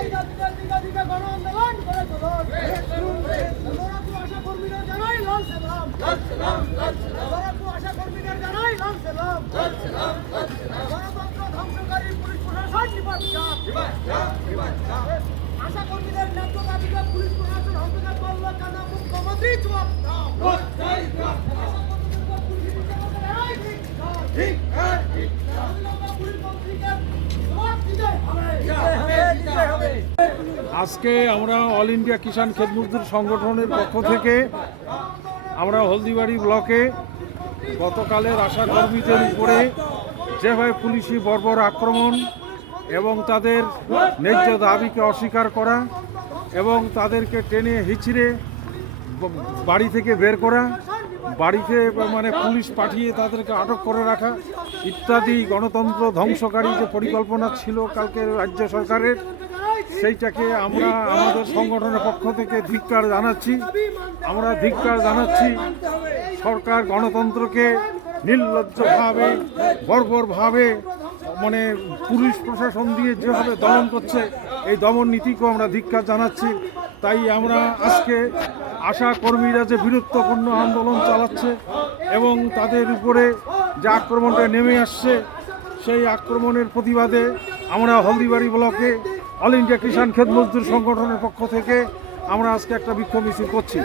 এই দাবিতে দিকে গণ আন্দোলন করে তুলুন। আশা কর্মীরা জানাই লাল সালাম, আশা কর্মীরা জানাই লাল সালাম। গণতন্ত্র ধ্বংসকারী পুলিশ প্রশাসন আশা কর্মীদের ন্যায্য দাবিতে পুলিশ প্রশাসন হস্তক্ষেপ করলো কেন? মুখ্যমন্ত্রী জবাব দাও। আজকে আমরা অল ইন্ডিয়া কিষাণ খেত মজদুর সংগঠনের পক্ষ থেকে আমরা হলদিবাড়ি ব্লকে গতকালের আশা কর্মীদের উপরে যেভাবে পুলিশি বর্বর আক্রমণ এবং তাদের ন্যায্য দাবিকে অস্বীকার করা এবং তাদেরকে টেনে হিচড়ে বাড়ি থেকে বের করা, বাড়িতে মানে পুলিশ পাঠিয়ে তাদেরকে আটক করে রাখা ইত্যাদি গণতন্ত্র ধ্বংসকারী যে পরিকল্পনা ছিল কালকে রাজ্য সরকারের, সেইটাকে আমরা আমাদের সংগঠনের পক্ষ থেকে ধিক্কার জানাচ্ছি। আমরা ধিক্কার জানাচ্ছি সরকার গণতন্ত্রকে নির্লজ্জভাবে বর্বরভাবে মানে পুলিশ প্রশাসন দিয়ে যেভাবে দমন করছে, এই দমন নীতিকেও আমরা ধিক্কার জানাচ্ছি। তাই আমরা আজকে আশা কর্মীরা যে বীরত্বপূর্ণ আন্দোলন চালাচ্ছে এবং তাদের উপরে যে আক্রমণটা নেমে আসছে, সেই আক্রমণের প্রতিবাদে আমরা হলদিবাড়ি ব্লকে অল ইন্ডিয়া কিষাণ খেত মজদুর সংগঠনের পক্ষ থেকে আমরা আজকে একটা বিক্ষোভ মিছিল করছি।